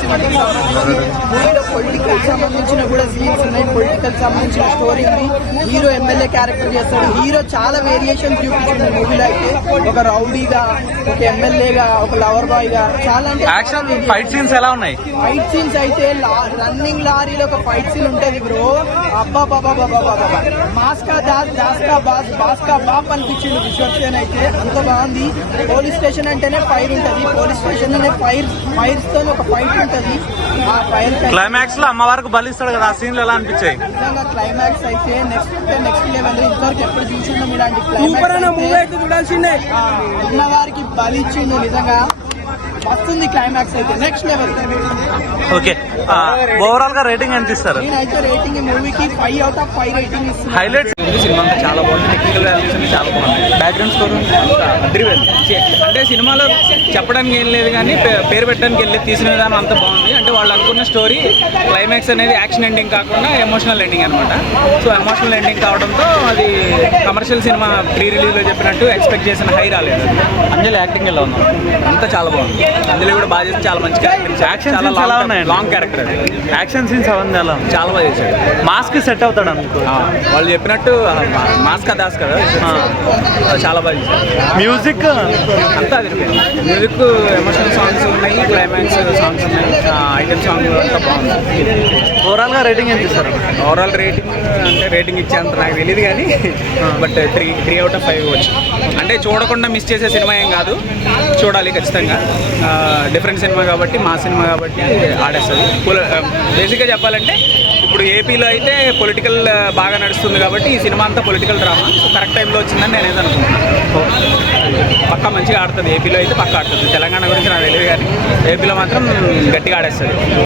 Suspense మూవీలో political సంబంధించిన కూడా సీన్స్ ఉన్నాయి. పొలిటికల్ సంబంధించిన స్టోరీ ఉంది. హీరో ఎమ్మెల్యే క్యారెక్టర్ చేస్తాడు. హీరో చాలా వేరియేషన్ చూపించింది మూవీలో. అయితే ఒక రౌడీగా, ఒక ఎమ్మెల్యేగా, ఒక లవర్ బాయ్ గా చాలా అంటే యాక్షన్ ఫైట్ సీన్స్ ఎలా ఉన్నాయి? ఫైట్ సీన్స్ అయితే రన్నింగ్ లారీలో ఒక ఫైట్ సీన్ ఉంటది బ్రో. అబ్బా బాబా బాబా బాబా మాస్కా దాస్ దాస్కా బాస్ బాస్కా బాప్ అనిపించింది విశ్వక్సేన్ అయితే. అంత బాగుంది. పోలీస్ స్టేషన్ అంటేనే ఫైర్ ఉంటది. పోలీస్ స్టేషన్ అనే ఫైర్స్ తో ఒక ఫైట్ ఉంటది. ఆ ఫైర్ క్లైమాక్స్ లో అమ్మవారికి బలిస్తాడు కదా, ఆ సీన్లు ఎలా అనిపించాయి? నిజంగా క్లైమాక్స్ అయితే నెక్స్ట్ లెవెల్. ఇంతవరకు ఎప్పుడు చూసిందో ఇలాంటి క్లైమాక్స్. అమ్మవారికి బలి ఇచ్చిండు నిజంగా. వస్తుంది క్లైమాక్స్ అయితే నెక్స్ట్ లెవెల్. ఓకే, ఓవరాల్ గా రేటింగ్ ఎంత ఇస్తారు? నేనైతే రేటింగ్ ఈ మూవీకి 5/5 రేటింగ్ ఇస్తున్నాను. హైలైట్స్ సినిమా అంతా చాలా బాగుంది. టెక్నికల్ వాల్యూస్ అన్ని చాలా బాగుంది. బ్యాక్గ్రౌండ్ స్కోర్ అంటే సినిమాలో చెప్పడానికి ఏం లేదు కానీ పేరు పెట్టడానికి వెళ్ళి తీసిన విధానం అంతా బాగుంది. అంటే వాళ్ళు అనుకున్న స్టోరీ క్లైమాక్స్ అనేది యాక్షన్ ఎండింగ్ కాకుండా ఎమోషనల్ ఎండింగ్ అనమాట. సో ఎమోషనల్ ఎండింగ్ కావడంతో అది కమర్షియల్ సినిమా ప్రీ రిలీజ్లో చెప్పినట్టు ఎక్స్పెక్ట్ చేసిన హై రాలేదు. అంజలి యాక్టింగ్ ఎలా ఉంది? అంతా చాలా బాగుంది. అంజలి కూడా బాగా చేసి చాలా మంచి క్యారెక్టర్. యాక్షన్ చాలా ఎలా ఉన్నాయి? లాంగ్ క్యారెక్టర్ అది. యాక్షన్ సీన్స్ అవన్నీ ఎలా ఉంది? చాలా బాగా చేశాడు. మాస్క్ సెట్ అవుతాడు అనుకో. వాళ్ళు చెప్పినట్టు మాస్కా దాస్ కదా, చాలా బాగా చేశారు. మ్యూజిక్ అంతా అది మ్యూజిక్, ఎమోషనల్ సాంగ్స్ ఉన్నాయి, క్లైమాక్స్ సాంగ్స్ ఉన్నాయి, ఐటమ్ సాంగ్ అంతా బాగుంది. ఓవరాల్ గా రేటింగ్ ఎంత ఇస్తారు? ఓవరాల్ రేటింగ్ అంటే రేటింగ్ ఇచ్చేంత నాకు తెలియదు కానీ బట్ 3/5 ఇవ్వచ్చు. అంటే చూడకుండా మిస్ చేసే సినిమా ఏం కాదు, చూడాలి ఖచ్చితంగా. డిఫరెంట్ సినిమా కాబట్టి, మా సినిమా కాబట్టి ఆడేస్తుంది. బేసిక్గా చెప్పాలంటే ఇప్పుడు ఏపీలో అయితే పొలిటికల్ బాగా నడుస్తుంది కాబట్టి ఈ సినిమా అంతా పొలిటికల్ డ్రామా. సో కరెక్ట్ టైంలో వచ్చిందని నేను అనుకుంటున్నాను. పక్కా మంచిగా ఆడుతుంది. ఏపీలో అయితే పక్కా ఆడుతుంది. తెలంగాణ గురించి నాకు తెలియదు కానీ ఏపీలో మాత్రం గట్టిగా ఆడేస్తుంది.